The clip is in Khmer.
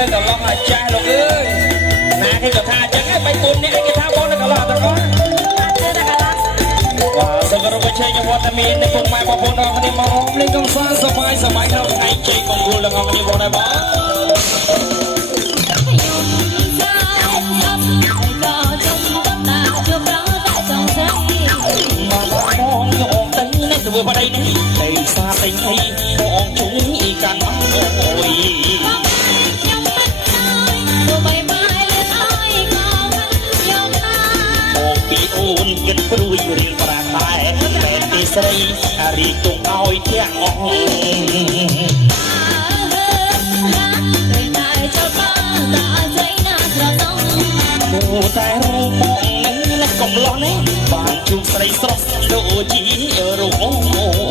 នៅកន្លងអាចារ្យលោកអើយណាគេក៏ថាអញ្ចឹងឯង3 4នាក់ឯងគេថាបងនៅកន្លងតកោបាទសូមគោរពអញ្ជើញវត្តមាននៃពុកម៉ែបងប្អូនទាំងគ្នាមករួមលេងកំសាន្តសប្បាយក្នុងថ្ងៃជ័យមង្គលទាំងអស់គ្នាបងដែរបងធ្វើបដៃនេះតែសាតែងឲ្យបងជួយកាន់អស់អូយខ្ញុំមិនទៅបាយបាយលើឲ្យក៏ខ្ញុំណាបងពីអូនគិតព្រួយរៀងប្រាតែតែទីស្រីរីកទុកឲ្យទាំងអស់តែរូបបងនឹងកំឡោះនេះបានជួបស្រីស្រស់ដូចជារូបអូ